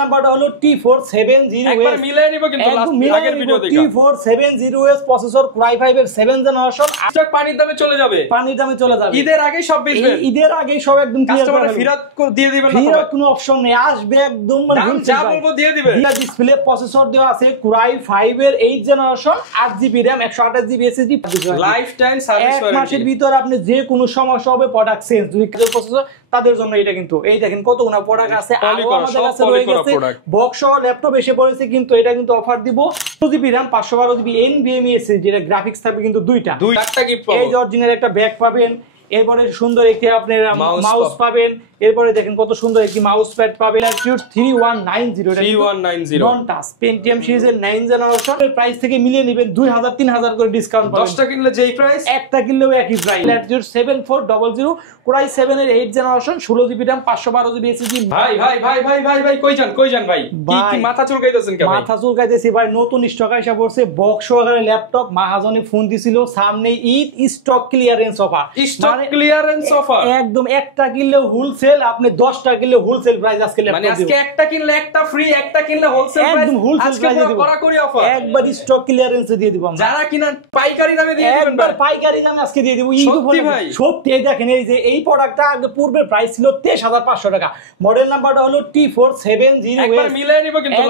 নাম্বারটা হলো T470 একবার মিলাই নিব কিন্তু আগের ভিডিও দেখে T470 প্রসেসর Core i5 এর 7th জেনারেশন স্টক পানির দামে চলে যাবে ঈদের আগে সব বেচবেন ঈদের আগে সব একদম ক্লিয়ার করে ফেরত দিয়ে দিবেন না ফেরত কোনো অপশন নেই আসবে একদম মানে যা বলবো দিয়ে দিবেন ডিসপ্লে প্রসেসর দেওয়া আছে Core i5 এর 8th generation 8GB RAM 128GB SSD life time service warranty মাসের ভিতর আপনি যে কোনো সমস্যা হবে প্রোডাক্ট চেঞ্জ যদি প্রসেসর তাদের জন্য এটা কিন্তু এই দেখেন কতগুলো প্রোডাক্ট আছে আর আমাদের কাছে রয়ে গেছে বক্স সহ ল্যাপটপ এসে পড়েছে কিন্তু এটা কিন্তু অফার দিব 2GB RAM 512GB NVMe SSD যেটা গ্রাফিক্স থাকবে কিন্তু দুইটা গিফট এই যে অরিজিনাল একটা ব্যাগ পাবেন এরপরে সুন্দর একটি আপনার মাউস পাবেন এরপরে দেখেন কত সুন্দর একটি মাউস প্যাড পাবেন Latitude 3190 নন টাচ Pentium সিরিজের 9 জেনারেশন এর প্রাইস থেকে মিলিয়ে নেবেন 2000 3000 করে ডিসকাউন্ট পাবেন 10টা কিনলে যেই প্রাইস একটা কিনলেও একই প্রাইস Latitude 7400 Core i7 এর 8 generation 16GB RAM 512GB SSD ভাই কই যান ভাই কি মাথা চুলকাইতেছেন কেন মাথা চুলকাইতেছি ভাই নতুন স্টক আইসা পড়ছে বক্স সহকারে ল্যাপটপ মাহাজনে ফোন দিছিল সামনে Eid stock clearance offer clearance offer একদম একটা কিনলে হোলসেল আপনি 10টা কিনলে হোলসেল প্রাইস আজকে ল্যাপটপ মানে আজকে একটা কিনলে একটা ফ্রি একটা কিনলে হোলসেল প্রাইস একদম হোলসেল প্রাইস দিব কড়াকড়ি অফার একবার স্টক ক্লিয়ারেন্স দিয়ে দিব আমরা যারা কিনেন পাইকারি দামে দিয়ে দিবেন একবার পাইকারি দামে আজকে দিয়ে দিব সত্যি ভাই সত্যি দেখেন এই যে এই প্রোডাক্টটা আগে পূর্বের প্রাইস ছিল 23500 টাকা মডেল নাম্বারটা হলো T470 একবার মিলাই নিব কিন্তু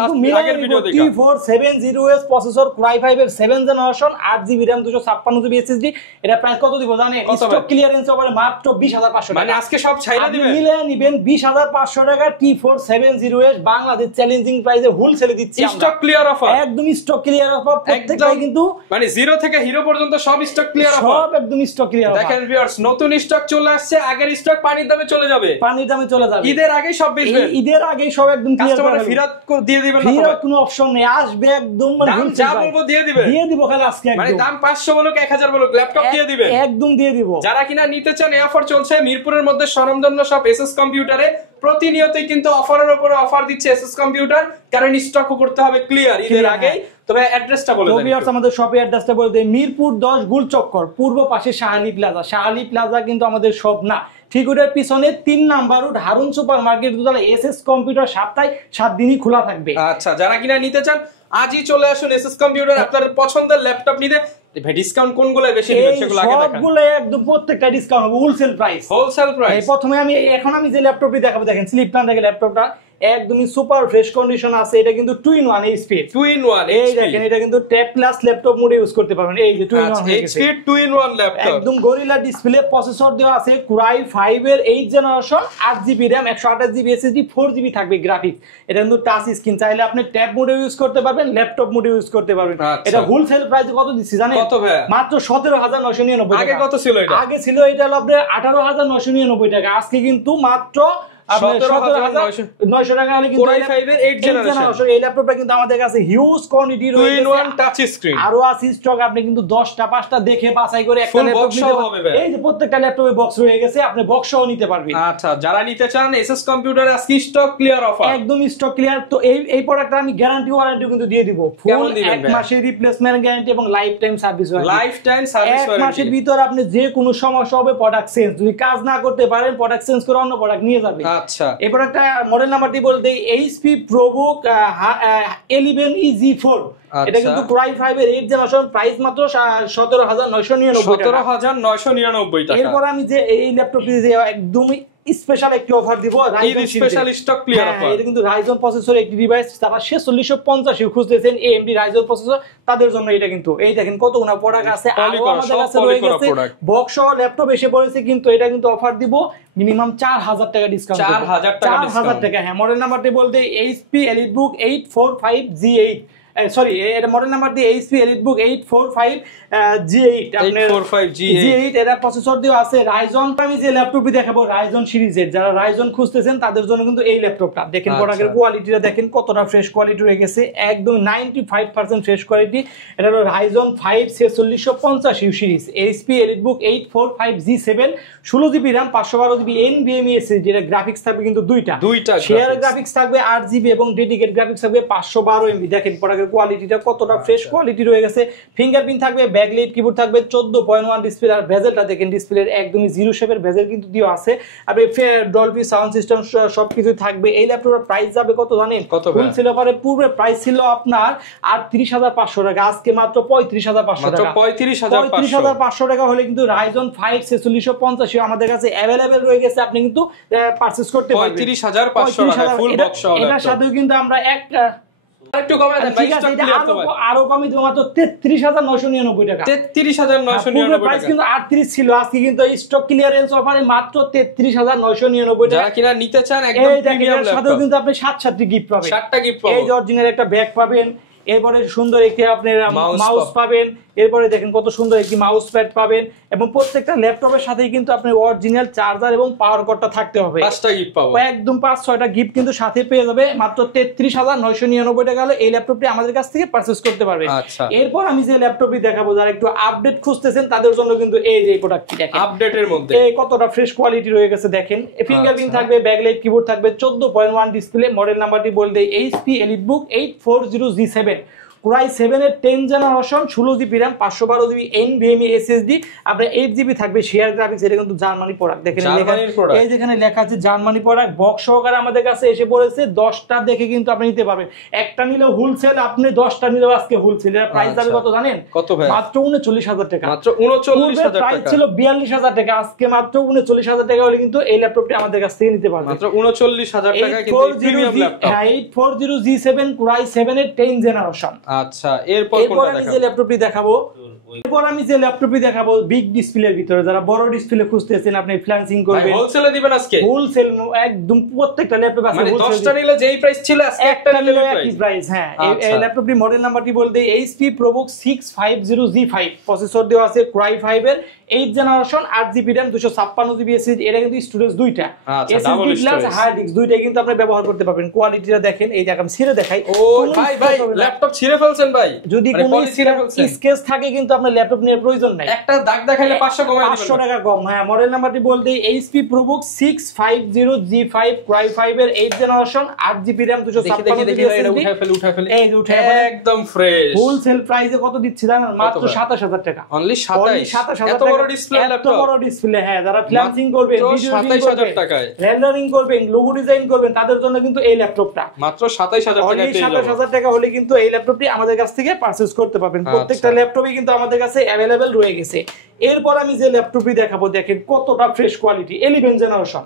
আগের ভিডিও দেখে T470 প্রসেসর Core i5 এর 7th generation 8GB RAM 256GB SSD এটা প্রাইস কত দিব জানেন স্টক ক্লিয়ারেন্স অফারে মাত্র 20500 টাকা মানে আজকে সব ছাইরা দিবেন মিলে নেবেন 20500 টাকা T470 বাংলাদেশ চ্যালেঞ্জিং প্রাইসে হোলসেলে দিচ্ছি আমরা স্টক ক্লিয়ার অফার একদম স্টক ক্লিয়ার অফার প্রত্যেকটাই কিন্তু মানে জিরো থেকে হিরো পর্যন্ত সব স্টক ক্লিয়ার অফার সব একদম স্টক ক্লিয়ার অফার দেখেন ভিউয়ার্স নতুন স্টক চলে আসছে আগের স্টক পানির দামে চলে যাবে ঈদের আগে সব বেচবেন ঈদের আগে সব একদম ক্লিয়ার করে ফেরত দিয়ে দিবেন না ফেরত কোনো অপশন নেই আসবে একদম মানে যা বলবো দিয়ে দিবেন দিয়ে দিব খালি আজকে একদম মানে দাম 500 বলুক 1000 বলুক ল্যাপটপ দিয়ে দিবেন একদম দিয়ে দিব যারা কিনা নিতে চান এই অফার চলছে মিরপুরের মধ্যে স্বনামধন্য সব এসএস কম্পিউটারে প্রতিনিয়তই কিন্তু অফারের উপরে অফার দিচ্ছে এসএস কম্পিউটার কারণ স্টকও করতে হবে ক্লিয়ার ঈদের আগে তবে অ্যাড্রেসটা বলে দেন ভিউয়ার্স আমাদের শপের অ্যাড্রেসটা বলে দেই মিরপুর 10 গুলচক্কর পূর্ব পাশে শাহালি প্লাজা কিন্তু আমাদের শপ না ঠিক ওটার পিছনে 3 number road Harun super market দোতলা এসএস কম্পিউটার সপ্তাহে 7 দিনই খোলা থাকবে আচ্ছা যারা কিনা নিতে চান আজই চলে আসুন এসএস কম্পিউটার আপনাদের পছন্দের ল্যাপটপ নিতে ভাই ডিসকাউন্ট কোনগুলো বেশি দিবেন সেগুলো আগে দেখান সবগুলো একদম প্রত্যেকটা ডিসকাউন্ট হবে হোলসেল প্রাইস প্রথমে আমি আমি যে ল্যাপটপটি দেখাবো দেখেন স্লিপ প্ল্যান থেকে ল্যাপটপটা একদমই সুপার ফ্রেশ কন্ডিশন আছে এটা কিন্তু 2-in-1 এইচপি 2-in-1 এই দেখেন এটা কিন্তু ট্যাব প্লাস ল্যাপটপ মোডে ইউজ করতে পারবেন এই যে 2-in-1 এইচপি 2-in-1 ল্যাপটপ একদম গরিলা ডিসপ্লে প্রসেসর দেওয়া আছে Core i5 এর 8th generation 8GB RAM 128GB SSD 4GB থাকবে গ্রাফিক্স এটা কিন্তু টাচ স্ক্রিন চাইলে আপনি ট্যাব মোডে ইউজ করতে পারবেন ল্যাপটপ মোডে ইউজ করতে পারবেন এটা হোলসেল প্রাইস কত দিচ্ছি জানেন কত ভাই মাত্র 17999 টাকা আগে কত ছিল এটা আগে ছিল এটা হলো আপনার 18999 টাকা আজকে কিন্তু মাত্র 17900 টাকা হলে কিন্তু Core i5 এর 8th জেনারেশন এই ল্যাপটপটা কিন্তু আমাদের কাছে হিউজ কোয়ান্টিটি রয়েছে 2-in-1 টাচ স্ক্রিন আরো আছে স্টক আপনি কিন্তু 10টা 5টা দেখে বাছাই করে একটা ল্যাপটপ নিতে পারবেন এই যে প্রত্যেকটা ল্যাপটপে বক্স রয়ে গেছে আপনি বক্স সহ নিতে পারবেন আচ্ছা যারা নিতে চান এসএস কম্পিউটারে আজকে স্টক ক্লিয়ার অফার একদম স্টক ক্লিয়ার তো এই প্রোডাক্টটা আমি গ্যারান্টি ওয়ারেন্টি কিন্তু দিয়ে দিব ফুল 1 মাসের রিপ্লেসমেন্ট গ্যারান্টি এবং লাইফ টাইম সার্ভিস ওয়ারেন্টি 1 মাসের ভিতর আপনি যে কোনো সমস্যা হবে প্রোডাক্ট চেঞ্জ যদি কাজ না করতে পারেন প্রোডাক্ট চেঞ্জ করে অন্য প্রোডাক্ট নিয়ে যাবেন আচ্ছা এই প্রোডাক্টটা মডেল নাম্বারটি বলতে HP ProBook 11EG4 এটা কিন্তু Core i5 এর 8th জেনারেশন প্রাইস মাত্র 17999 টাকা এরপর আমি যে এই ল্যাপটপটি যে একদমই স্পেশাল একটি অফার দিব Ryzen special stock clear offer এটা কিন্তু রাইজন প্রসেসর একটি ডিভাইস তারা 4650 খুঁজতেছেন AMD রাইজন প্রসেসর তাদের জন্য এটা কিন্তু এই দেখেন কতগুলো প্রোডাক্ট আছে আর আমাদের কাছে রয়ে গেছে বক্স সহ ল্যাপটপ এসে পড়েছে কিন্তু এটা কিন্তু অফার দিব মিনিমাম 4000 টাকা ডিসকাউন্ট 4000 টাকা হ্যাঁ মডেল নাম্বারটি বলতে HP EliteBook 845G8 সরি এর মডেল নাম্বার দিয়ে HP EliteBook 845G8 আপনার 845G8 এর প্রসেসর দিয়ে আছে রাইজন আমি যে ল্যাপটপটি দেখাবো রাইজন সিরিজের যারা রাইজন খুঁজতেছেন তাদের জন্য কিন্তু এই ল্যাপটপটা দেখেন প্রোডাক্টের কোয়ালিটিটা দেখেন কতটা ফ্রেশ কোয়ালিটি হয়ে গেছে একদম 95% ফ্রেশ কোয়ালিটি এটা হলো Ryzen 5 4650 series HP EliteBook 845G7 16GB RAM 512GB NVMe SSD যেটা গ্রাফিক্স থাকবে কিন্তু দুইটা শেয়ার গ্রাফিক্স থাকবে 8GB এবং ডেডিকেটেড গ্রাফিক্স থাকবে 512MB দেখেন প্রোডাক্ট প্রোডাক্টের কোয়ালিটিটা কতটা ফ্রেশ কোয়ালিটি রয়ে গেছে। ফিঙ্গারপ্রিন্ট থাকবে, ব্যাকলাইট কিবোর্ড থাকবে, 14.1 ডিসপ্লে, আর বেজেলটা দেখেন ডিসপ্লের একদমই জিরো শেপের বেজেল কিন্তু দিও আছে। আর ডলবি সাউন্ড সিস্টেম সবকিছু থাকবে। এই ল্যাপটপের প্রাইস যাবে কত জানেন? ফুল সেল অফারে পূর্বে প্রাইস ছিল আপনার 38,500 টাকা, আজকে মাত্র 35,500 টাকা। 35,500 টাকা হলে কিন্তু রাইজন 5 4650 আমাদের কাছে अवेलेबल রয়ে গেছে, আপনি কিন্তু পারচেজ করতে পারবেন 35,500 টাকা ফুল বক্স সহ। এটার সাথেও কিন্তু আমরা একটা একটু কমায় দেন ভাই, স্টক ক্লিয়ার তো ভাই। আরো কমই দেব, মাত্র 33,999 টাকা। 33,999 টাকা। প্রাইস কিন্তু 38 ছিল, আজকে কিন্তু স্টক ক্লিয়ারেন্স অফারে মাত্র 33,999 টাকা। যারা কিনা নিতে চান একদম প্রিমিয়াম ল্যাপটপ, সাথেও কিন্তু আপনি 7টি গিফট পাবেন। 7টা গিফট পাবেন। এই যে অরিজিনাল একটা ব্যাগ পাবেন, এরপরে সুন্দর একটি আপনার মাউস পাবেন, এরপরে দেখেন কত সুন্দর একটি মাউস প্যাড পাবেন, এবং প্রত্যেকটা ল্যাপটপের সাথেই কিন্তু আপনি অরিজিনাল চার্জার এবং পাওয়ার কর্ডটা থাকতে হবে। 5টা গিফট পাবো, একদম 5-6টা গিফট কিন্তু সাথে পেয়ে যাবে। মাত্র 33,999 টাকা হলে এই ল্যাপটপটি আমাদের কাছ থেকে পারচেজ করতে পারবেন। আচ্ছা, এরপর আমি যে ল্যাপটপটি দেখাবো, যারা একটু আপডেট খুঁজতেছেন তাদের জন্য কিন্তু এই যে প্রোডাক্টটি দেখেন, আপডেটের মধ্যে এই কতটা ফ্রেশ কোয়ালিটি রয়ে গেছে দেখেন। ফিঙ্গারপ্রিন্ট থাকবে, ব্যাকলাইট কিবোর্ড থাকবে, 14.1 ডিসপ্লে, মডেল নাম্বারটি বলতে HP EliteBook 840G7, Core i7 এর 10 generation, 16GB RAM, 512GB NVMe SSD, আপনার 8GB থাকবে শেয়ার গ্রাফিক্স। এটা কিন্তু জার্মানি প্রোডাক্ট, দেখেন এই যেখানে লেখা আছে জার্মানি প্রোডাক্ট, বক্স সহকারে আমাদের কাছে এসে পড়েছে। 10টা দেখে কিন্তু আপনি নিতে পারবেন, একটা নিলেও হোলসেল, আপনি 10টা নিলেও আজকে হোলসেল। এর প্রাইস যাবে কত জানেন? কত ভাই? মাত্র 39,000 টাকা। মাত্র 39,000 টাকা। প্রাইস ছিল 42,000 টাকা, আজকে মাত্র 39,000 টাকা হলে কিন্তু এই ল্যাপটপটি আমাদের কাছ থেকে নিতে পারবেন। মাত্র 39,000 টাকা কিন্তু premium laptop. 840G7 Core i7 এর 10 জেনারেশন। আচ্ছা, এরপর আমি যে ল্যাপটপটি দেখাবো বিগ ডিসপ্লের ভিতরে, যারা বড় ডিসপ্লে খুঁজতেছেন, আপনি ফ্ল্যান্সিং করবেন, হোলসেলে দিবেন আজকে। হোলসেল একদম প্রত্যেকটা ল্যাপটপ আছে, মানে 10টা নিলে যেই প্রাইস ছিল আজকে একটা নিলে একই প্রাইস। হ্যাঁ, এই ল্যাপটপটি মডেল নাম্বারটি বলতে HP ProBook 650G5, প্রসেসর দেওয়া আছে Core i5 এর 8 generation, 8GB RAM, 256GB SSD। এটা কিন্তু স্টোরেজ দুইটা, SSD প্লাস হার্ড ডিস্ক দুইটাই কিন্তু আপনি ব্যবহার করতে পারবেন। কোয়ালিটিটা দেখেন, এই দেখেন ছিঁড়ে দেখাই। ও ভাই ল্যাপটপ ছিঁড়ে ফেলছেন ভাই, যদি কোনো স্কেচ থাকে কিন্তু আপনার ল্যাপটপ নেওয়ার প্রয়োজন নাই, একটা দাগ দেখাইলে 500 কমায় দিবেন, 500 টাকা কম। হ্যাঁ, মডেল নাম্বারটি বলতে HP ProBook 650G5 Core i5 এর 8 generation, 8GB RAM, 256GB SSD। উঠাই ফেলে এই যে উঠাই ফেলে একদম ফ্রেশ। হোলসেল প্রাইসে কত দিচ্ছি জানেন? মাত্র 27,000 টাকা। অনলি 27,000 এত বড় ডিসপ্লে ল্যাপটপ, এত বড় ডিসপ্লে। হ্যাঁ, যারা ফ্ল্যান্সিং করবেন, 27,000 টাকায় রেন্ডারিং করবেন, লোগো ডিজাইন করবেন, তাদের জন্য কিন্তু এই ল্যাপটপটা মাত্র 27,000 টাকায় পেয়ে যাবেন। 27,000 টাকা হলে কিন্তু এই ল্যাপটপটি আমাদের কাছ থেকে পারচেজ করতে পারবেন। প্রত্যেকটা ল্যাপটপই কিন্তু আমাদের কাছে अवेलेबल রয়ে গেছে। এরপর আমি যে ল্যাপটপটি দেখাবো, দেখেন কতটা ফ্রেশ কোয়ালিটি, 11 জেনারেশন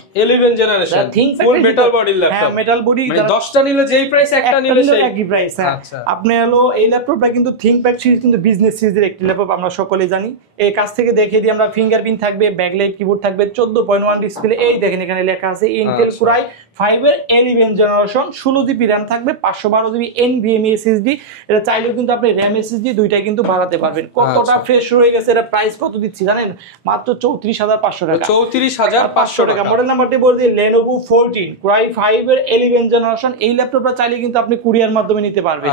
ফুল মেটাল বডি ল্যাপটপ। হ্যাঁ, মেটাল বডি, মানে 10টা নিলে যেই প্রাইস, একটা নিলে সেই একই প্রাইস। হ্যাঁ, আপনি হলো এই ল্যাপটপটা কিন্তু ThinkPad সিরিজ, কিন্তু বিজনেস সিরিজের একটি ল্যাপটপ, আমরা সকলেই জানি। এই কাছ থেকে দেখিয়ে দিই আমরা, ফিঙ্গারপ্রিন্ট থাকবে, ব্যাকলাইট কিবোর্ড থাকবে, 14.1 ডিসপ্লে। এই দেখেন এখানে লেখা আছে Intel Core i5 এর 11 জেনারেশন, 16GB RAM থাকবে, 512GB NVMe SSD। এটা চাইলেও কিন্তু আপনি RAM SSD দুইটাই কিন্তু বাড়াতে পারবেন। কতটা ফ্রেশ রয়ে গেছে। এটা প্রাইস কত দিচ্ছি জানেন? মাত্র 34,500 টাকা। 34,500 টাকা। মডেল নাম্বারটি বলতে Lenovo 14 Core i5 এর 11 জেনারেশন। এই ল্যাপটপটা চাইলে কিন্তু আপনি কুরিয়ার মাধ্যমে নিতে পারবেন।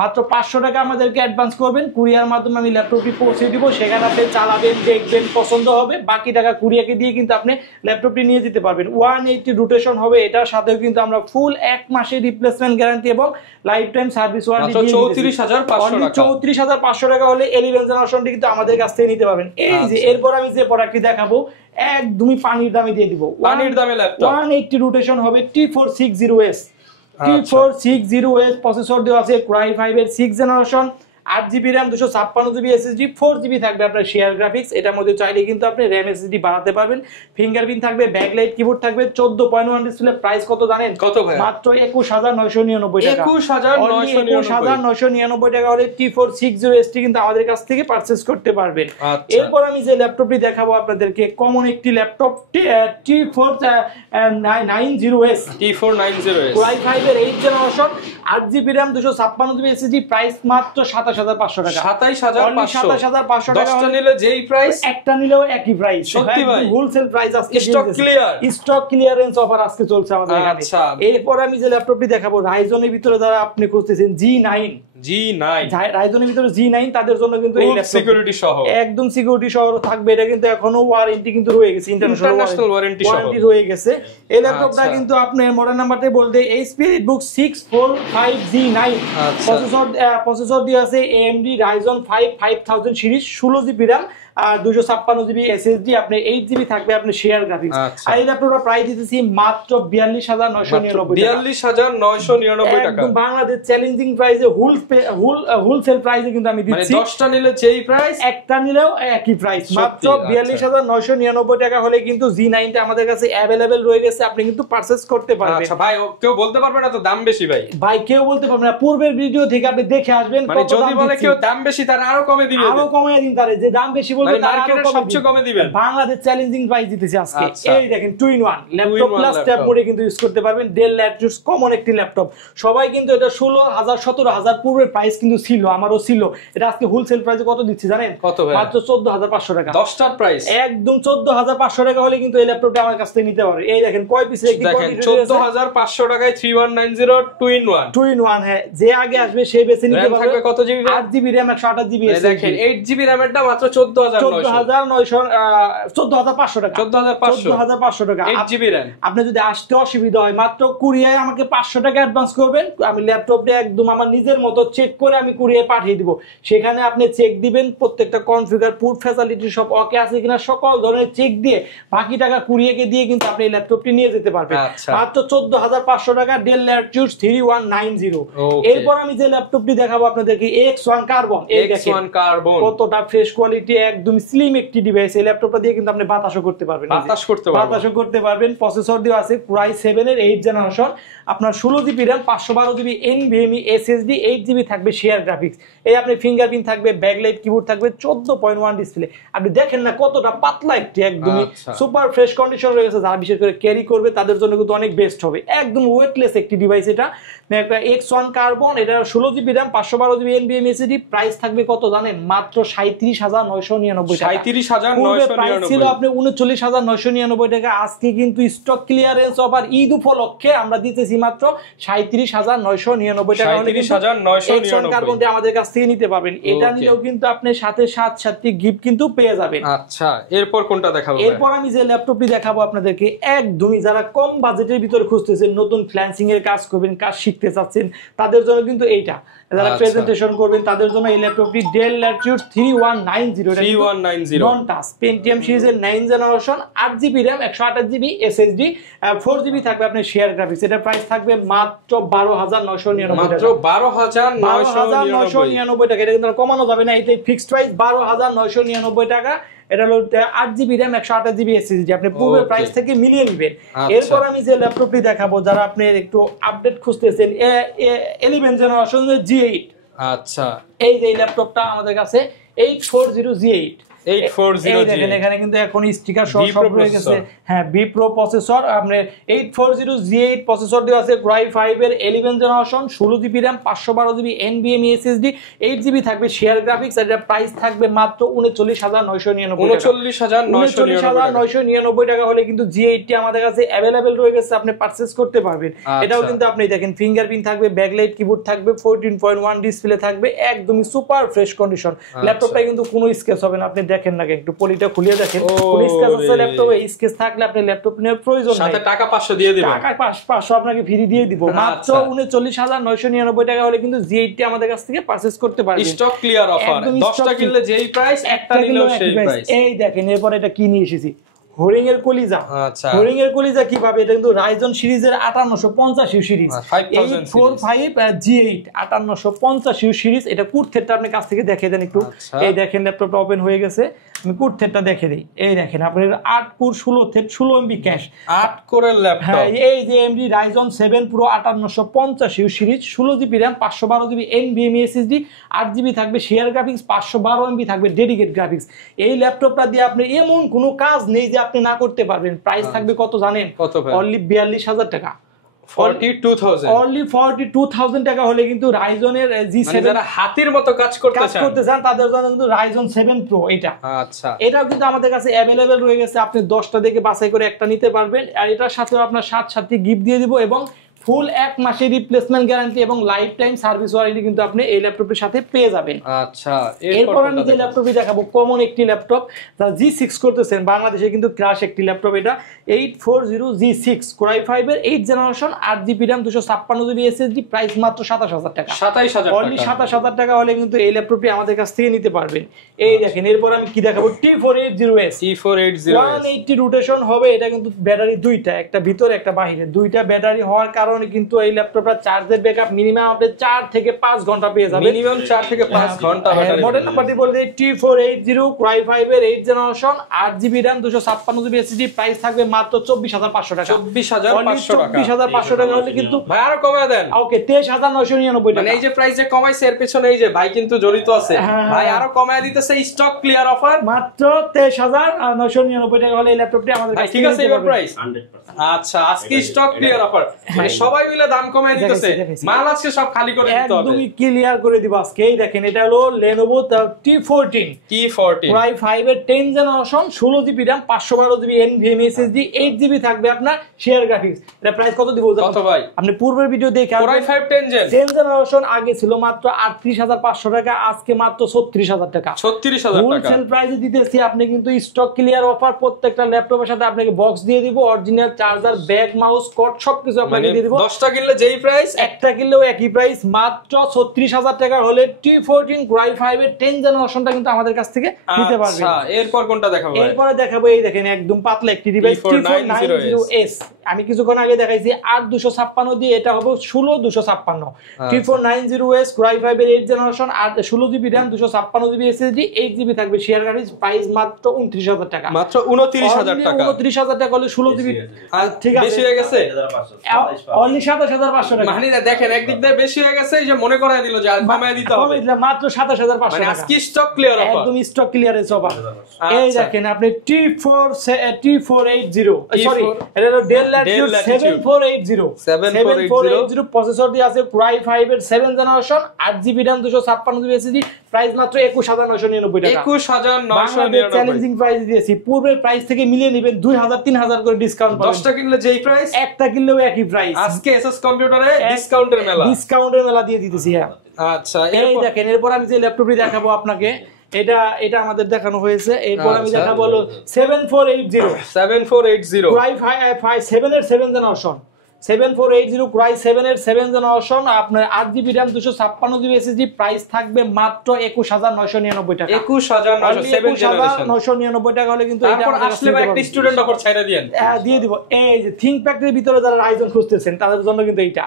মাত্র 500 টাকা আমাদেরকে অ্যাডভান্স করবেন, কুরিয়ার মাধ্যমে আমি ল্যাপটপটি পৌঁছে দিব, সেখানে আপনি চালাবেন, দেখবেন, পছন্দ হবে, বাকি টাকা কুরিয়ারকে দিয়ে কিন্তু আপনি ল্যাপটপটি নিয়ে যেতে পারবেন। 180 রোটেশন হবে, এটার সাথেও কিন্তু আমরা ফুল 1 মাসের রিপ্লেসমেন্ট গ্যারান্টি এবং লাইফ টাইম সার্ভিস ওয়ারেন্টি দিয়ে দিচ্ছি। 34,500 টাকা হলে 11 জেনারেশনটি কিন্তু আমাদের কাছ থেকে নিতে পারবেন। এই যে এরপর আমি যে প্রোডাক্টটি দেখাবো, একদমই পানির দামে দিয়ে দিব, পানির দামে ল্যাপটপ। 180 রোটেশন হবে, T460S T460S প্রসেসর দেওয়া আছে, Core i5 এর 6 generation, 8GB RAM, 256GB SSD, 4GB থাকবে আপনার শেয়ার গ্রাফিক্স। এটার মধ্যে চাইলে কিন্তু আপনি RAM SSD বাড়াতে পারবেন। ফিঙ্গারপ্রিন্ট থাকবে, ব্যাকলাইট কিবোর্ড থাকবে, 14.1 ডিসপ্লে। প্রাইস কত জানেন? কত ভাই? মাত্র 21,999 টাকা। 21,999 টাকা হলে T460S কিন্তু আমাদের কাছ থেকে পারচেজ করতে পারবেন। এরপর আমি যে ল্যাপটপটি দেখাবো আপনাদেরকে, কমন একটি ল্যাপটপ, T490S Core i5 এর 8 generation, 8GB RAM, 256GB SSD। Price মাত্র 27,500 টাকা। 27,500 টাকা। 10টা নিলে যেই প্রাইস, একটা নিলেও একই প্রাইস। সত্যি ভাই, হোলসেল প্রাইস আজকে স্টক ক্লিয়ারেন্স অফার আজকে চলছে আমাদের এখানে। এরপর আমি যে ল্যাপটপটি দেখাবো, রাইজনের ভিতরে যারা আপনি খুঁজতেছেন, G9 G9 রাইজনের ভিতরে G9 তাদের জন্য কিন্তু এই সিকিউরিটি সহ একদম সিকিউরিটি সহ থাকবে। এটা কিন্তু এখনো ওয়ারেন্টি কিন্তু রয়ে গেছে, ইন্টারন্যাশনাল ওয়ারেন্টি রয়ে গেছে। এই ল্যাপটপটা কিন্তু আপনার মডেল নাম্বারটাই বলতে HP EliteBook 645G9 প্রসেসর দিয়ে আছে AMD Ryzen 5 5000 series, 16GB RAM আর 256GB SSD, আপনি 8GB থাকবে আপনার শেয়ার গ্রাফিক্স। আর এই ল্যাপটপটা প্রাইস দিতেছি মাত্র 42999 টাকা, একদম বাংলাদেশ চ্যালেঞ্জিং প্রাইসে হোলসেল প্রাইসে কিন্তু আমি দিচ্ছি। মানে 10টা নিলে যেই প্রাইস, একটা নিলেও একই প্রাইস, মাত্র 42999 টাকা হলে কিন্তু G9 টা আমাদের কাছে अवेलेबल রয়ে গেছে, আপনি কিন্তু পারচেজ করতে পারবেন। আচ্ছা ভাই, কেউ বলতে পারবে না তো দাম বেশি? ভাই কেউ বলতে পারবে না, পূর্বের ভিডিও থেকে আপনি দেখে আসবেন। মানে যদি বলে কেউ দাম বেশি, তার আরো কমে দিবেন, আরো কমে দিন, তারে যে দাম বেশি বলবে তার আরো সবচেয়ে কমে দিবেন। বাংলাদেশ চ্যালেঞ্জিং প্রাইস দিতেছি আজকে। এই দেখেন 2-in-1 ল্যাপটপ প্লাস ট্যাব মোডে কিন্তু ইউজ করতে পারবেন। ডেল ল্যাটিটিউড কমন একটি ল্যাপটপ, সবাই কিন্তু এটা 16000 17000 পূর্বের প্রাইস কিন্তু ছিল, আমারও ছিল। এটা আজকে হোলসেল প্রাইসে কত দিচ্ছি জানেন? কত ভাই? মাত্র 14500 টাকা। 10টার প্রাইস একদম 14500 টাকা হলে কিন্তু এই ল্যাপটপটা আমার কাছ থেকে নিতে পারবে। এই দেখেন কয় পিসের একটি দেখেন, 14500 টাকায় 3190 2-in-1 হ্যাঁ, যে আগে আসবে সে বেছে নিতে পারবে। থাকবে কত GB? 8GB RAM 128GB SSD। দেখেন 8GB RAM এরটা মাত্র 14500 টাকা। 14500 টাকা 8GB RAM। আপনি যদি আসতে অসুবিধা হয়, মাত্র কুরিয়ায় আমাকে 500 টাকা অ্যাডভান্স করবেন, আমি ল্যাপটপটা একদম আমার নিজের মতো চেক করে আমি কুরিয়ায় পাঠিয়ে দিব। সেখানে আপনি চেক দিবেন, প্রত্যেকটা কনফিগার পুট ফ্যাসিলিটি সব ওকে আছে কিনা সকল ধরনের চেক দিয়ে বাকি টাকা কুরিয়াকে দিয়ে কিন্তু আপনি এই ল্যাপটপটি নিয়ে যেতে পারবেন। মাত্র 14500 টাকা ডেল ল্যাটিটিউড 3190। এরপর আমি যে ল্যাপটপটি দেখাবো আপনাদেরকে X1 কার্বন। এই দেখেন কতটা ফ্রেশ কোয়ালিটি, একদম স্লিম একটি ডিভাইস। এই ল্যাপটপটা দিয়ে কিন্তু আপনি বাতাসও করতে পারবেন, বাতাসও করতে পারবেন। প্রসেসর দিয়ে আছে Core i7 এর 8th জেনারেশন, আপনার 16GB RAM 512GB NVMe SSD, 8GB থাকবে শেয়ার গ্রাফিক্স। এই আপনি ফিঙ্গারপ্রিন্ট থাকবে, ব্যাকলাইট কিবোর্ড থাকবে, 14.1 ডিসপ্লে। আপনি দেখেন না কতটা পাতলা একটি, একদমই সুপার ফ্রেশ কন্ডিশন রয়ে গেছে। যারা বিশেষ করে ক্যারি করবে তাদের জন্য কিন্তু অনেক বেস্ট হবে, একদম ওয়েটলেস একটি ডিভাইস। এটা একটা X1 কার্বন, এটা 16GB RAM 512GB NVMe SSD। Price থাকবে কত জানেন? মাত্র 37999 টাকা। 37999 ছিল আপনি 39999 টাকা। আজকে কিন্তু স্টক ক্লিয়ারেন্স অফার ঈদ উপলক্ষে আমরা দিতেছি মাত্র 37999 টাকা হলে 37999 কার্বনটা আমাদের কাছ থেকে নিতে পারবেন। এটা নিলেও কিন্তু আপনি সাথে 7টি গিফট কিন্তু পেয়ে যাবেন। আচ্ছা, এরপর কোনটা দেখাবো? এরপর আমি যে ল্যাপটপটি দেখাবো আপনাদেরকে, একদমই যারা কম বাজেটের ভিতরে খুঁজতেছেন, নতুন ফ্রিল্যান্সিং এর কাজ করবেন, কাজ শিখতে চাচ্ছেন, তাদের জন্য কিন্তু এইটা। যারা প্রেজেন্টেশন করবেন তাদের জন্য এই ল্যাপটপটি ডেল ল্যাটিটিউড 3190 নন টাচ পেন্টিয়াম সিরিজের 9th generation, 8GB RAM 128GB SSD, 4GB থাকবে আপনার শেয়ার গ্রাফিক্স। এটা প্রাইস থাকবে মাত্র 12999 মাত্র 12999 টাকা। এটা কিন্তু কমানো যাবে না, এটাই ফিক্সড প্রাইস 12999 টাকা। এটা হলো 8GB RAM 128GB SSD, আপনি পূর্বের প্রাইস থেকে মিলিয়ে নেবেন। এরপর আমি যে ল্যাপটপটি দেখাবো, যারা আপনি একটু আপডেট খুঁজতেছেন, 11th জেনারেশন G8। আচ্ছা, এই যে ল্যাপটপটা আমাদের কাছে 840G8। দেখেন এখানে কিন্তু এখন স্টিকার সহ সব রয়ে গেছে। হ্যাঁ, বি প্রো প্রসেসর, আপনার 840G8 প্রসেসর দেওয়া আছে। Core i5 এর 11th generation, 16GB RAM 512GB NVMe SSD, 8GB থাকবে শেয়ার গ্রাফিক্স। আর এটা প্রাইস থাকবে মাত্র 39999 টাকা হলে কিন্তু G8 টি আমাদের কাছে अवेलेबल রয়ে গেছে, আপনি পারচেজ করতে পারবেন। এটাও কিন্তু আপনি দেখেন ফিঙ্গারপ্রিন্ট থাকবে, ব্যাকলাইট কিবোর্ড থাকবে, 14.1 ডিসপ্লে থাকবে, একদমই সুপার ফ্রেশ কন্ডিশন। ল্যাপটপটা কিন্তু কোনো স্ক্র্যাচ হবে না, আপনি দেখেন না, একটু পলিটা খুলে দেখেন, কোনো স্ক্র্যাচ আছে ল্যাপটপে? স্ক্র্যাচ থাকলে আপনি ল্যাপটপ নেওয়ার প্রয়োজন নাই, সাথে টাকা 500 দিয়ে দিবেন। টাকা 500 আপনাকে ফ্রি দিয়ে দিব। মাত্র 39999 টাকা হলে কিন্তু G8 টি আমাদের কাছ থেকে পারচেজ করতে পারবেন। স্টক ক্লিয়ার অফার, 10টা কিনলে যেই প্রাইস, একটা নিলেও সেই প্রাইস। এই দেখেন এরপর এটা কি নিয়ে এসেছি, হরিং এর কলিজা। আচ্ছা, হরিং এর কলিজা কিভাবে? এটা কিন্তু রাইজন সিরিজের 5850 সিরিজ, 845G8 5850 সিরিজ। এটা কুট থ্রেডটা আপনি কাছ থেকে দেখে দেন একটু। এই দেখেন ল্যাপটপটা ওপেন হয়ে গেছে, আমি কুট থ্রেডটা দেখে দিই। এই দেখেন আপনার 8 কোর 16 থ্রেড 16 MB ক্যাশ, 8 কোরের ল্যাপটপ। হ্যাঁ, এই যে AMD Ryzen 7 Pro 5850 series, 16GB RAM 512GB NVMe SSD, 8GB থাকবে শেয়ার গ্রাফিক্স, 512MB থাকবে ডেডিকেট গ্রাফিক্স। এই ল্যাপটপটা দিয়ে আপনি এমন কোনো কাজ নেই যে আপনি না করতে পারবেন। প্রাইস থাকবে কত জানেন? অনলি 42000 টাকা। 42,000 টাকা হলে কিন্তু রাইজনের G7, যারা হাতের মতো কাজ করতে চান তাদের জন্য কিন্তু Ryzen 7 Pro এটা। আচ্ছা, এটাও কিন্তু আমাদের কাছে अवेलेबल রয়ে গেছে, আপনি 10টা দেখে বাছাই করে একটা নিতে পারবেন। আর এটার সাথে আপনার 7টি গিফট দিয়ে দিব এবং ফুল 1 মাসের রিপ্লেসমেন্ট গ্যারান্টি এবং লাইফ টাইম সার্ভিস ওয়ারেন্টি কিন্তু আপনি এই ল্যাপটপের সাথে পেয়ে যাবেন। আচ্ছা, এরপর আমি যে ল্যাপটপটি দেখাবো কমন একটি ল্যাপটপ, যারা G6 করতেছেন, বাংলাদেশে কিন্তু ক্রাশ একটি ল্যাপটপ, এটা 840G6 Core i5 এর 8 generation 8GB RAM 256GB SSD, price মাত্র 27000 টাকা। 27000 অনলি 27000 টাকা হলে কিন্তু এই ল্যাপটপটি আমাদের কাছ থেকে নিতে পারবেন। এই দেখেন, এরপর আমি কি দেখাবো, T480S 180 রোটেশন হবে। এটা কিন্তু ব্যাটারি দুইটা, একটা ভিতরে একটা বাইরে, দুইটা ব্যাটারি হওয়ার কারণে কিন্তু এই ল্যাপটপটা চার্জের ব্যাকআপ মিনিমাম আপনি 4 থেকে 5 ঘন্টা পেয়ে যাবেন। মিনিমাম 4 থেকে 5 ঘন্টা ব্যাটারি। মডেল নাম্বারটি বলে দেই, T480 Core i5 এর 8 generation 8GB RAM 256GB SSD, price থাকবে মাত্র 24500 টাকা। 24500 টাকা। 24500 টাকা হলে কিন্তু ভাই আরো কমায় দেন। ওকে, 23999 টাকা। মানে এই যে প্রাইস যে কমাইছে এর পেছনে এই যে ভাই কিন্তু জড়িত আছে। ভাই আরো কমায় দিতেছে, স্টক ক্লিয়ার অফার মাত্র 23999 টাকা হলে এই ল্যাপটপটি আমাদের কাছে। ঠিক আছে, এবার প্রাইস 100%। আচ্ছা, আজকে স্টক ক্লিয়ার অফার, মানে সবাই মিলে দাম কমায় দিতেছে, মাল আজকে সব খালি করে দিতে হবে, একদমই ক্লিয়ার করে দিব আজকে। এই দেখেন, এটা হলো Lenovo T14 T14 Core i5 এর 10 generation 16GB RAM 512GB NVMe SSD, 8GB থাকবে আপনার শেয়ার গ্রাফিক্স। এটা প্রাইস কত দিব কত ভাই? আপনি পূর্বের ভিডিও দেখে Core i5 10 জেনারেশন আগে ছিল মাত্র 38500 টাকা, আজকে মাত্র 36000 টাকা। 36000 টাকা হোলসেল প্রাইসে দিতেছি। আপনি কিন্তু স্টক ক্লিয়ার অফার, প্রত্যেকটা ল্যাপটপের সাথে আপনাকে বক্স দিয়ে দিব, অরিজিনাল চার্জার, ব্যাগ, মাউস, কট সবকিছু আপনাকে দিয়ে দিব। 10টা কিনলে যেই প্রাইস, একটা কিনলেও একই প্রাইস, মাত্র 36000 টাকা হলে T14 Core i5 এর 10 জেনারেশনটা কিন্তু আমাদের কাছ থেকে নিতে পারবেন। আচ্ছা, এরপর কোনটা দেখাবো ভাই? এরপর দেখাবো, এই দেখেন একদম পাতলা একটি ডিভাইস, T490S। আমি কিছুক্ষণ আগে দেখাইছি 8256 দিয়ে, এটা হবে 16256। T490S Core i5 এর 8 generation 16GB RAM 256GB SSD, 8GB থাকবে শেয়ার গ্রাফিক্স, প্রাইস মাত্র 29000 টাকা। মাত্র 29000 টাকা। 29000 টাকা হলে 16GB। ঠিক আছে, বেশি হয়ে গেছে, অনলি 27500 টাকা। মানে দেখেন একদিক দিয়ে বেশি হয়ে গেছে, এই যে মনে করায় দিল যে কমায় দিতে হবে, মাত্র 27500 মানে টাকা। আজকে স্টক ক্লিয়ার অফার, একদম স্টক ক্লিয়ারেন্স অফার। এই দেখেন, আপনি T480, সরি এটা হলো Dell Latitude 7480 প্রসেসর দিয়ে আছে, Core i5 এর 7 generation 8GB RAM 256GB SSD, price মাত্র 21999 টাকা। 21999 চ্যালেঞ্জিং প্রাইস দিয়েছি, পূর্বের প্রাইস থেকে মিলিয়ে নেবেন 2000 3000 করে ডিসকাউন্ট পাবেন। 10টা কিনলে যেই প্রাইস, একটা কিনলেও একই প্রাইস। আজকে এসএস কম্পিউটারে ডিসকাউন্টের মেলা দিয়ে দিতেছি। হ্যাঁ, আচ্ছা, এই দেখেন, এরপর আমি যে ল্যাপটপটি দেখাবো আপনাকে, এটা আমাদের দেখানো হয়েছে। এরপর আমি দেখাবো হলো 7480 Core i5 7 এর 7 জেনারেশন 7480 Core i7 এর 7 জেনারেশন, আপনার 8GB RAM 256GB SSD, price থাকবে মাত্র 21999 টাকা। 21999 টাকা হলে কিন্তু তারপর আসলে একটা স্টুডেন্ট অফার ছাইরা দিয়েন, দিয়ে দিব। এই যে ThinkPad এর ভিতরে যারা Ryzen খুঁজতেছেন তাদের জন্য কিন্তু এইটা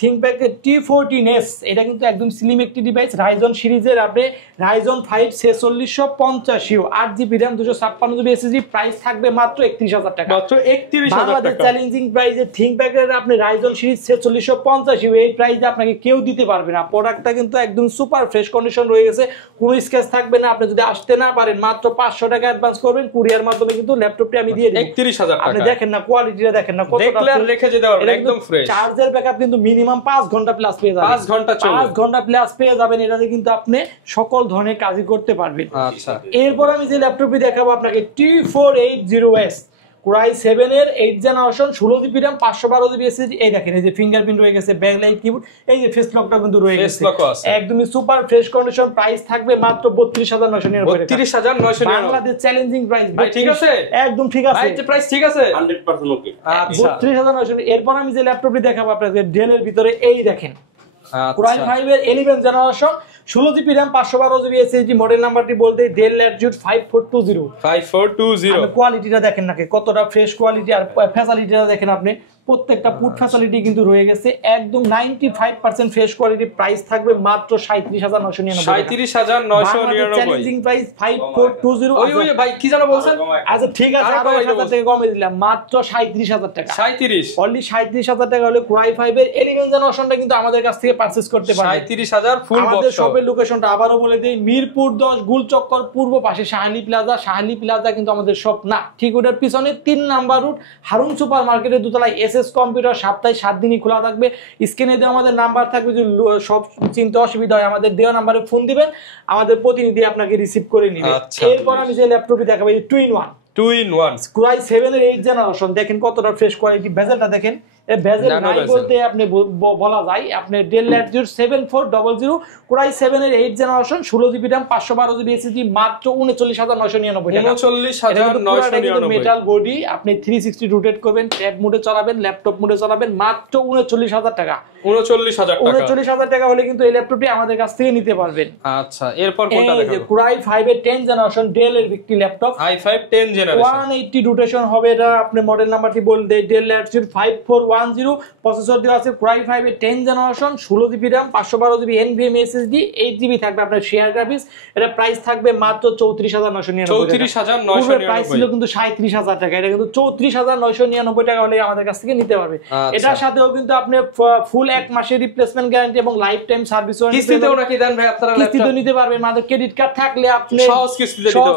ThinkPad T14S, এটা কিন্তু একদম স্লিম একটি ডিভাইস, Ryzen সিরিজের। আপনি Ryzen 5 4650 8GB RAM 256GB SSD, price থাকবে মাত্র 31000 টাকা। মাত্র 31000 টাকা। চ্যালেঞ্জিং প্রাইসে ThinkPad এর আপনি Ryzen সিরিজ 4650, এই প্রাইসে আপনাকে কেউ দিতে পারবে না। প্রোডাক্টটা কিন্তু একদম সুপার ফ্রেশ কন্ডিশন রয়ে গেছে, কোনো স্ক্র্যাচ থাকবে না। আপনি যদি আসতে না পারেন, মাত্র 500 টাকা অ্যাডভান্স করবেন, কুরিয়ার মাধ্যমে কিন্তু ল্যাপটপটি আমি দিয়ে দেব। 31000 টাকা। আপনি দেখেন না, কোয়ালিটিটা দেখেন না, কত দেখলে আর রেখে যেতে পারবেন, একদম ফ্রেশ। চার্জের ব্যাকআপ কিন্তু মিনিমাম 5 ঘন্টা প্লাস পেয়ে যাবেন। 5 ঘন্টা চলবে, 5 ঘন্টা প্লাস পেয়ে যাবেন। এটাতে কিন্তু আপনি সকল ধরনের কাজই করতে পারবেন। আচ্ছা, এরপর আমি যে ল্যাপটপটি দেখাবো আপনাকে, T480S Core i7 এর 8 generation 16GB RAM 512GB SSD। এই দেখেন, এই যে ফিঙ্গারপ্রিন্ট রয়ে গেছে, ব্যাকলাইট কিবোর্ড, এই যে ফেস লকটা কিন্তু রয়ে গেছে, একদমই সুপার ফ্রেশ কন্ডিশন। প্রাইস থাকবে মাত্র 32999 টাকা। 32999 বাংলাদেশ চ্যালেঞ্জিং প্রাইস। ভাই ঠিক আছে, একদম ঠিক আছে, ভাই প্রাইস ঠিক আছে, 100% ওকে। আচ্ছা, 32999। এরপর আমি যে ল্যাপটপটি দেখাবো আপনাদের ডেল এর ভিতরে, এই দেখেন Core আচ্ছা, i5 এর 11 generation 16GB RAM 512GB SSD, model নাম্বারটি বলতে Dell Latitude 5420। আপনি কোয়ালিটিটা দেখেন নাকি কতটা ফ্রেশ কোয়ালিটি, আর ফ্যাসিলিটিটা দেখেন আপনি, প্রত্যেকটা পুট ফ্যাসিলিটি কিন্তু রয়ে গেছে, একদম 95% ফ্রেশ কোয়ালিটি। প্রাইস থাকবে মাত্র 37999 37999 চ্যালেঞ্জিং প্রাইস 5420। ওই ভাই কি জানো বলছেন? আচ্ছা ঠিক আছে, আরো 1000 টাকা কমে দিলাম, মাত্র 37000 টাকা। 37 অনলি 37000 টাকা হলে Core i5 এর 11 জেনারেশনটা কিন্তু আমাদের কাছ থেকে পারচেজ করতে পারবেন। 37000 ফুল বক্স। আমাদের শপের লোকেশনটা আবারও বলে দেই, মিরপুর 10 গুলচক্কর পূর্ব পাশে শাহালি প্লাজা কিন্তু আমাদের শপ না, ঠিক ওটার পিছনে 3 নাম্বার রুট হারুন সুপার মার্কেটের দোতলায় এসএস কম্পিউটার, সপ্তাহে 7 দিনই খোলা থাকবে। স্ক্রিনে দেওয়া আমাদের নাম্বার থাকবে, যদি সব চিনতে অসুবিধা হয় আমাদের দেওয়া নাম্বারে ফোন দিবেন, আমাদের প্রতিনিধি আপনাকে রিসিভ করে নেবে। এরপর আমি যে ল্যাপটপটি দেখাবো, 2 in 1 2 in 1 Core i7 এর 8 জেনারেশন, দেখেন কতটা ফ্রেশ কোয়ালিটি, বেজেলটা দেখেন, বেজেল নাই বলতে আপনি বলা যায় আপনি ডেল ল্যাটিটিউড 7400 কোরাই 7 এর 8 generation 16 GB RAM 512 GB SSD মাত্র 39999 টাকা। 39999 মেটাল বডি, আপনি 360 রোটেট করবেন, ট্যাব মোডে চালাবেন, ল্যাপটপ মোডে চালাবেন, মাত্র 39000 টাকা। 39000 টাকা হলে কিন্তু এই ল্যাপটপটি আমাদের কাছ থেকে নিতে পারবেন। আচ্ছা, এরপর কোনটা দেখাবো? এই যে কোরাই 5 এর 10 জেনারেশন ডেল এর একটি ল্যাপটপ, i5 10 জেনারেশন 180 রোটেশন হবে। এটা আপনি মডেল নাম্বারটি বল দেই, ডেল ল্যাটিটিউড 5410, প্রসেসর দেওয়া আছে কোরাই 5 এর 10 generation 16 GB RAM 512 GB NVMe SSD 8 GB থাকবে আপনার শেয়ার গ্রাফিক্স। এটা প্রাইস থাকবে মাত্র 34999 34999 প্রাইস ছিল কিন্তু 37000 টাকা, এটা কিন্তু 34999 টাকা হলে আমাদের কাছ থেকে নিতে পারবে। এটার সাথেও কিন্তু আপনি ফুল 1 মাসের রিপ্লেসমেন্ট গ্যারান্টি এবং লাইফ টাইম সার্ভিস ওয়ারেন্টি কিস্তিতেও নাকি দেন ভাই আপনারা? কিস্তিতে নিতে পারবেন, আমাদের ক্রেডিট কার্ড থাকলে আপনি সহজ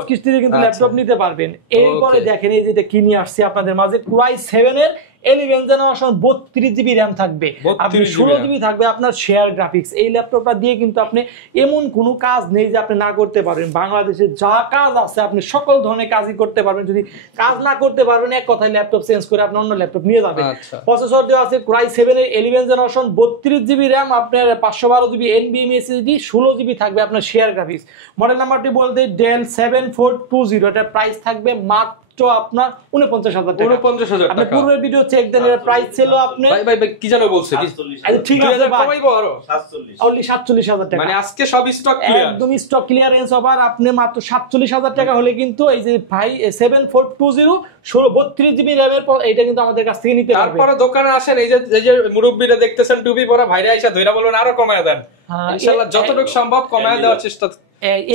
কিস্তিতে কিন্তু ল্যাপটপ নিতে পারবেন। এরপরে দেখেন এই যেটা কিনে আসছে আপনাদের মাঝে কোরাই 7 এর 11 জেনারেশন 32 জিবি RAM থাকবে, আপনি 16 জিবি থাকবে আপনার শেয়ার গ্রাফিক্স। এই ল্যাপটপটা দিয়ে কিন্তু আপনি এমন কোনো কাজ নেই যে আপনি না করতে পারবেন। বাংলাদেশে যা কাজ আছে আপনি সকল ধরনের কাজই করতে পারবেন। যদি কাজ না করতে পারবেন এক কথায় ল্যাপটপ চেঞ্জ করে আপনি অন্য ল্যাপটপ নিয়ে যাবেন। প্রসেসর দেওয়া আছে কোরাই 7 এর 11 জেনারেশন 32 জিবি RAM আপনার 512 জিবি NVMe SSD 16 জিবি থাকবে আপনার শেয়ার গ্রাফিক্স। মডেল নাম্বারটি বলতে ডেল 7420, এটা প্রাইস থাকবে মাত্র আপনার 49000 টাকা। 49000 টাকা। আপনি পূর্বের ভিডিও চেক দেন, এর প্রাইস ছিল আপনি ভাই কি জানো বলছে? আচ্ছা ঠিক আছে ভাই, কমাইবো আরো 47 only 47000 টাকা। মানে আজকে সব স্টক ক্লিয়ার, একদম স্টক ক্লিয়ারেন্স ওভার। আপনি মাত্র 47000 টাকা হলে কিন্তু এই যে ভাই 7420 32 জিবি RAM এর এটা কিন্তু আমাদের কাছ থেকে নিতে পারবেন। তারপরে দোকানে আসেন, এই যে মুরব্বিরা দেখতেছেন টুপি পরা ভাইরা আইসা ধইরা বলুন আরো কমায় দেন, ইনশাআল্লাহ যতটুকু সম্ভব কমায় দেওয়ার চেষ্টা।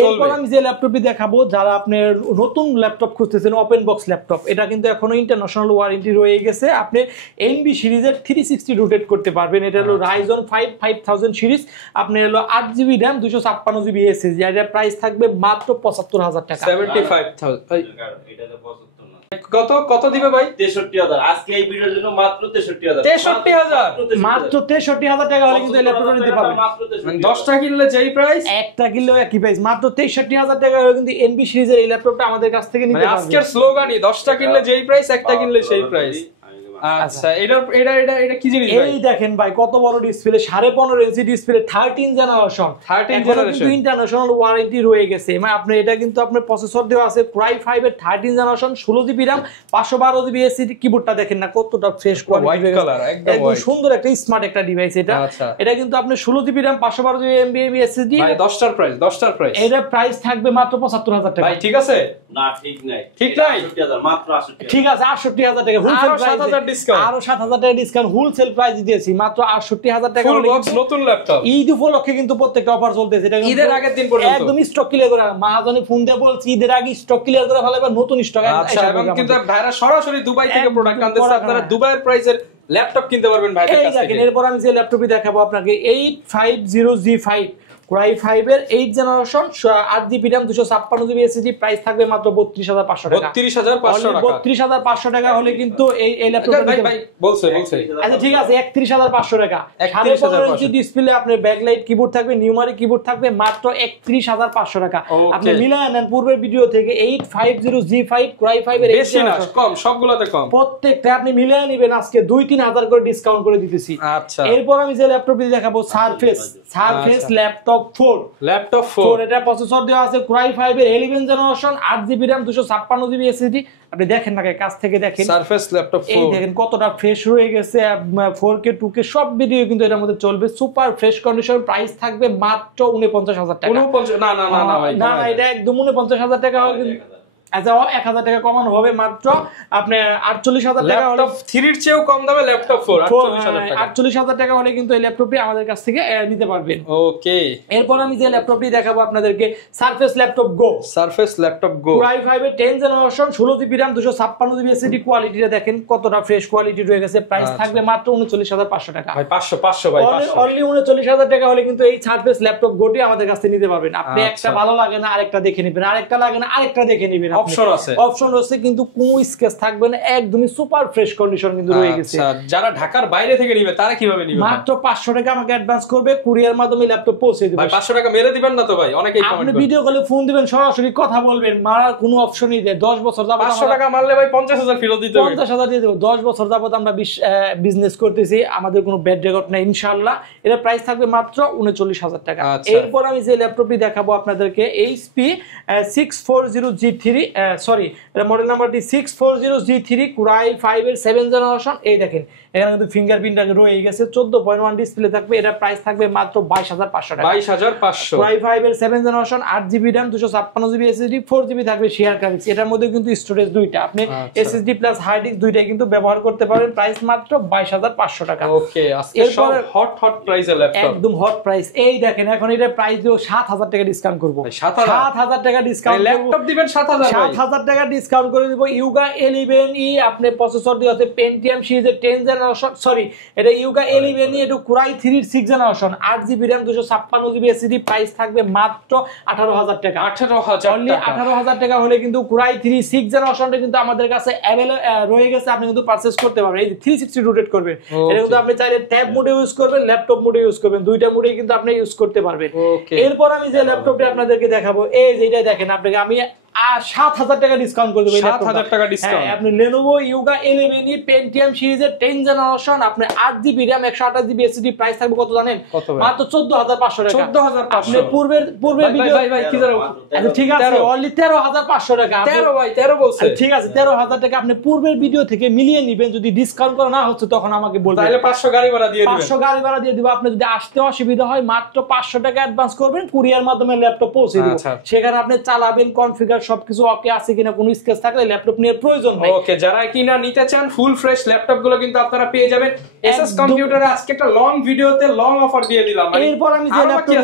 এরপর আমি যে ল্যাপটপটি দেখাবো, যারা আপনার নতুন ল্যাপটপ খুঁজতেছেন ওপেন বক্স ল্যাপটপ, এটা কিন্তু এখনো ইন্টারন্যাশনাল ওয়ারেন্টি রয়ে গেছে। আপনি NB সিরিজের 360 রোটেট করতে পারবেন। এটা হলো Ryzen 5 5000 সিরিজ, আপনি হলো 8 জিবি RAM 256 জিবি SSD। এর প্রাইস থাকবে মাত্র 75000 টাকা। 75000 এটা তো 75 না। কত দিবে ভাই? 63000 আজকে এই ভিডিওর জন্য মাত্র 63000 মাত্র 63000 টাকা হলে কিন্তু এই ল্যাপটপটা নিতে পারবেন। মানে 10টা কিনলে যেই প্রাইস, একটা কিনলেও একই প্রাইস, মাত্র 63000 টাকা হলে কিন্তু NB সিরিজের এই ল্যাপটপটা আমাদের কাছ থেকে নিতে পারবেন। আজকের স্লোগানই 10টা কিনলে যেই প্রাইস, একটা কিনলে সেই প্রাইস। আচ্ছা, এটা কি জিনিস ভাই? এই দেখেন ভাই কত বড় ডিসপ্লে, 15.5 ইঞ্চি ডিসপ্লে, 13 জেনারেশন কিন্তু ইন্টারন্যাশনাল ওয়ারেন্টি রয়ে গেছে। মানে আপনি এটা কিন্তু আপনার প্রসেসর দেওয়া আছে কোরাই 5 এর 13 generation 16 GB RAM 512 GB SSD। কিবোর্ডটা দেখেন না কতটা ফ্রেশ কোয়ালিটি, একদম সুন্দর একটা স্মার্ট একটা ডিভাইস এটা। এটা কিন্তু আপনি 16 GB RAM 512 GB NVMe SSD। ভাই 10টার প্রাইস এর প্রাইস থাকবে মাত্র 75000 টাকা। ভাই ঠিক আছে? না ঠিক নাই, 68000 মাত্র 68000। ঠিক আছে 68000 টাকা হোলসেল প্রাইস, আরো 7000 টাকা ডিসকাউন্ট, হোলসেল প্রাইস দিয়েছি মাত্র 68000 টাকা। ফুল বক্স নতুন ল্যাপটপ, ঈদ উপলক্ষে কিন্তু প্রত্যেকটা অফার চলতেছে। এটা ঈদের আগের দিন পর্যন্ত একদম স্টক ক্লিয়ার করে, মাহাজনে ফোন দিয়ে বলছি ঈদের আগে স্টক ক্লিয়ার করে ফেলাবার নতুন স্টক। আচ্ছা, এবং কিন্তু ভাইরা সরাসরি দুবাই থেকে প্রোডাক্ট আনতেছে, আপনারা দুবাইয়ের প্রাইসের ল্যাপটপ কিনতে পারবেন ভাইদের কাছ থেকে। এরপর আমি যে ল্যাপটপই দেখাবো আপনাকে 850G5 কোরাই 5 এর 8 generation 8 GB RAM 256 GB SSD, price থাকবে মাত্র 32500 টাকা। 32500 টাকা। 32500 টাকা হলে কিন্তু এই ল্যাপটপটা ভাই বলছে আচ্ছা ঠিক আছে 31500 টাকা। 15.5 ইঞ্চি ডিসপ্লে, আপনার ব্যাকলাইট কিবোর্ড থাকবে, নিউমারিক কিবোর্ড থাকবে, মাত্র 31500 টাকা। আপনি মিলায় নেন পূর্বের ভিডিও থেকে 850G5 কোরাই 5 এর বেশি না কম, সবগুলোতে কম, প্রত্যেকটা আপনি মিলায় নেবেন আজকে 2-3000 করে ডিসকাউন্ট করে দিতেছি। আচ্ছা, এরপর আমি যে ল্যাপটপটি দেখাবো সারফেস ল্যাপটপ 4 এটা প্রসেসর দেওয়া আছে কোরাই 5 এর 11 generation 8 GB RAM 256 GB SSD। আপনি দেখেন না কাছ থেকে দেখেন সারফেস ল্যাপটপ 4, এই দেখেন কতটা ফ্রেশ হয়ে গেছে। 4K 2K সব ভিডিও কিন্তু এর মধ্যে চলবে, সুপার ফ্রেশ কন্ডিশন। প্রাইস থাকবে মাত্র 49000 টাকা। 49 না ভাই না এটা একদম 49000 টাকা হবে। আচ্ছা 1000 টাকা কমানো হবে, মাত্র আপনি 48000 টাকা হলে 3 এর চেয়েও কম দামে ল্যাপটপ 4 48000 টাকা হলে কিন্তু এই ল্যাপটপটি আমাদের কাছ থেকে নিতে পারবেন। ওকে, এরপর আমি যে ল্যাপটপটি দেখাবো আপনাদেরকে সারফেস ল্যাপটপ গো কোরাই 5 এর 10 generation 16 GB RAM 256 GB SSD। কোয়ালিটিটা দেখেন কতটা ফ্রেশ কোয়ালিটি রয়ে গেছে। প্রাইস থাকবে মাত্র 39500 টাকা। ভাই 500 ভাই 500 অনলি 39000 টাকা হলে কিন্তু এই সারফেস ল্যাপটপ গোটি আমাদের কাছ থেকে নিতে পারবেন। আপনি একটা ভালো লাগে না আরেকটা দেখে নেবেন, আরেকটা লাগে না আরেকটা দেখে নেবেন। অপশন আছে, অপশন আছে, কিন্তু কোনো স্কেচ থাকবে না, একদমই সুপার ফ্রেশ কন্ডিশন কিন্তু রয়ে গেছে। যারা ঢাকার বাইরে থেকে নিবে তারা কিভাবে নিবে? মাত্র 500 টাকা আমাকে অ্যাডভান্স করবে, কুরিয়ার মাধ্যমে ল্যাপটপ পৌঁছে দিবে। ভাই 500 টাকা মেরে দিবেন না তো ভাই? অনেকেই কমেন্ট আপনি করে। ভিডিও কলে ফোন দিবেন, সরাসরি কথা বলবেন, মারার কোনো অপশনই দেয়। 10 বছর যাবত 500 টাকা মারলে ভাই 50,000 ফেরত দিতে হবে। 50,000 দিয়ে দেবো। 10 বছর যাবত আমরা বিজনেস করতেছি, আমাদের কোনো ব্যাড রেকর্ড নাই ইনশাআল্লাহ। এর প্রাইস থাকবে মাত্র 39,000 টাকা। এরপর আমি যে ল্যাপটপটি দেখাবো আপনাদেরকে, HP 640G3, সরি এটা মডেল নাম্বারটি 640G3 Core i5 এর 7th জেনারেশন। এই দেখেন এখানে কিন্তু ফিঙ্গারপ্রিন্ট রয়ে গেছে, 14.1 ডিসপ্লে থাকবে। এটা প্রাইস থাকবে মাত্র 22,500 টাকা। 22,500। Core i5 এর 7th generation, 8GB RAM, 256GB SSD, 4GB থাকবে শেয়ার গ্রাফিক্স। এটার মধ্যে কিন্তু স্টোরেজ দুইটা, আপনি SSD প্লাস হার্ড ডিস্ক দুইটাই কিন্তু ব্যবহার করতে পারেন। প্রাইস মাত্র 22,500 টাকা। ওকে, আজকে সব হট প্রাইসে ল্যাপটপ, একদম হট প্রাইস। এই দেখেন এখন এটা প্রাইস দিও 7,000 টাকা ডিসকাউন্ট করব। 7,000 টাকা ডিসকাউন্ট, ল্যাপটপ দিবেন 7,000 ভাই। 7,000 টাকা ডিসকাউন্ট করে দিব। ইউগা 11E আপনি প্রসেসর দিয়ে আছে Pentium সিরিজের 10th জেনারেশন, সরি এটা ইউগা 11E, এটা Core i3 এর 6th generation, 8GB RAM, 256GB SSD। Price থাকবে মাত্র 18,000 টাকা। 18,000 টাকা হলে কিন্তু Core i3 6th জেনারেশনটা কিন্তু আমাদের কাছে अवेलेबल রয়ে গেছে, আপনি কিন্তু পারচেজ করতে পারবেন। এই 360 রোটেট করবেন, এটা কিন্তু আপনি চাইলে ট্যাব মোডে ইউজ করবেন, ল্যাপটপ মোডে ইউজ করবেন, দুইটা মোডেই কিন্তু আপনি ইউজ করতে পারবেন। এরপর আমি যে ল্যাপটপটি আপনাদেরকে দেখাবো, এই যে এটা দেখেন, আপনাকে আমি 7,000 টাকা ডিসকাউন্ট করে দেব। 7,000 টাকা ডিসকাউন্ট। আপনি Lenovo Yuga 11E Pentium সিরিজের 10th জেনারেশন, আপনি 8GB RAM, 128GB SSD। Price থাকবে কত জানেন? মাত্র 14,500 টাকা। 14,500। আপনি পূর্বের ভিডিও ভাই কি জানো? আচ্ছা ঠিক আছে, অনলি 13,500 টাকা। 13 ভাই 13 বলছে। ঠিক আছে, 13,000 টাকা আপনি পূর্বের ভিডিও থেকে মিলিয়ে নেবেন। যদি ডিসকাউন্ট করা না হচ্ছে তখন আমাকে বলবেন, তাহলে 500 গাড়ি ভাড়া দিয়ে দিবেন। 500 গাড়ি ভাড়া দিয়ে দিব। আপনি যদি আসতে অসুবিধা হয় মাত্র 500 টাকা অ্যাডভান্স করবেন, কুরিয়ার মাধ্যমে ল্যাপটপ পৌঁছে দিব। সেখানে আপনি চালাবেন, কনফিগার সবকিছু ওকে আছে কিনা, কোনো স্কেচ থাকলে ল্যাপটপ নিয়ে প্রয়োজন হয়। ওকে, যারা কিনা নিতে চান ফুল ফ্রেশ ল্যাপটপ গুলো কিন্তু আপনারা পেয়ে যাবেন এসএস কম্পিউটারে। আজকে একটা লং ভিডিওতে লং অফার দিয়ে দিলাম। এরপর আমি যে ল্যাপটপ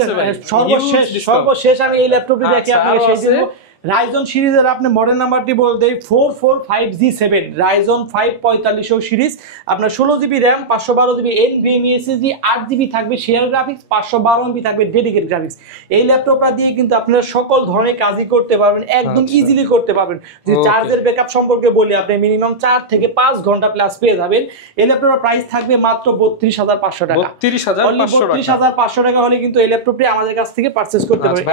সর্বশেষ আমি এই ল্যাপটপটি দেখি আপনাকে সেই দিব। রাইজন সিরিজের আপনি মডেল নাম্বারটি বলতে 445G7 রাইজন 5 4500 সিরিজ, আপনার 16GB RAM, 512GB NVMe SSD, 8GB থাকবে শেয়ার গ্রাফিক্স, 512MB থাকবে ডেডিকেটেড গ্রাফিক্স। এই ল্যাপটপটা দিয়ে কিন্তু আপনারা সকল ধরনের কাজই করতে পারবেন, একদম ইজিলি করতে পারবেন। যদি চার্জের ব্যাকআপ সম্পর্কে বলি, আপনি মিনিমাম 4 থেকে 5 ঘন্টা প্লাস পেয়ে যাবেন। এই ল্যাপটপের প্রাইস থাকবে মাত্র 32,500 টাকা। 32,500 টাকা হলে কিন্তু এই ল্যাপটপটি আমাদের কাছ থেকে পারচেজ করতে পারবেন।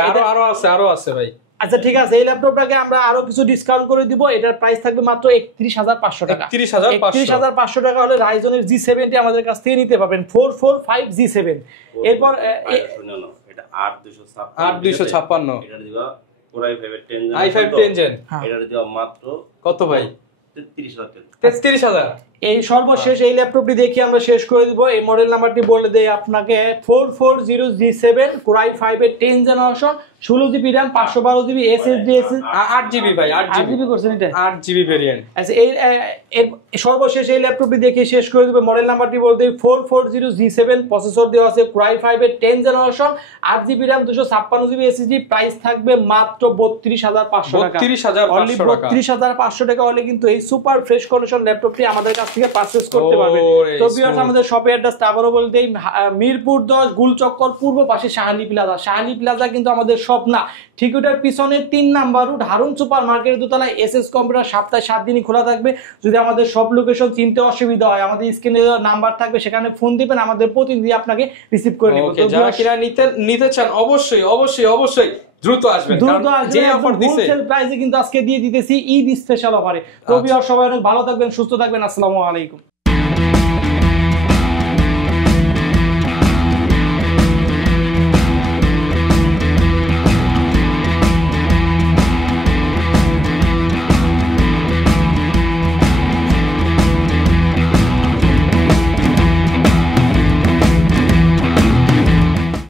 আরো আছে ভাই। আচ্ছা ঠিক আছে, এই ল্যাপটপটাকে আমরা আরো কিছু ডিসকাউন্ট করে দিব। এটার প্রাইস থাকবে মাত্র 31,500 টাকা। 31,500 টাকা হলে রাইজনের G7 টি আমাদের কাছ থেকে নিতে পারবেন, 445G7। এরপর এটা 8256 এটা দিবা Core i5 10 জেন, এটা দিবা মাত্র কত ভাই? 33,000। এই সর্বশেষ এই ল্যাপটপটি দেখি আমরা শেষ করে দিব। এই মডেল নাম্বারটি বলে দেই আপনাকে, 440G7 Core i5 এর 10th generation, 16GB RAM, 512GB SSD, 8GB ভাই, 8GB করছেন এটা 8GB ভেরিয়েন্ট। আচ্ছা এর সর্বশেষ এই ল্যাপটপটি দেখে শেষ করে দেব। মডেল নাম্বারটি বলতে 440G7, প্রসেসর দেওয়া আছে Core i5 এর 10th generation, 8GB RAM, 256GB SSD। Price থাকবে মাত্র 32,500 টাকা। 32,500 টাকা হলে কিন্তু এই সুপার ফ্রেশ কন্ডিশন ল্যাপটপটি আমাদের কাছ থেকে পারচেজ করতে পারবেন। তো ভিউয়ার্স, আমাদের শপের অ্যাড্রেসটা আবারও বলতেই, মিরপুর 10 গুলচক্কর পূর্ব পাশে শাহালি প্লাজা। শাহালি প্লাজা কিন্তু আমাদের শপ না, ঠিক ওটার পিছনে 3 নাম্বার রুট হারুন সুপার মার্কেটের দোতলায় এসএস কম্পিউটার সপ্তাহে 7 দিনই খোলা থাকবে। যদি আমাদের সব লোকেশন চিনতে অসুবিধা হয়, আমাদের স্ক্রিনে নাম্বার থাকবে, সেখানে ফোন দিবেন, আমাদের প্রতিনিধি আপনাকে রিসিভ করে নেবে। তো যারা কিনা নিতে চান অবশ্যই দ্রুত আসবেন, কারণ যে অফার দিছে হোলসেল প্রাইসে কিন্তু আজকে দিয়ে দিতেছি ঈদ স্পেশাল অফারে। তো ভিউয়ার্স, সবাই অনেক ভালো থাকবেন, সুস্থ থাকবেন। আসসালামু আলাইকুম।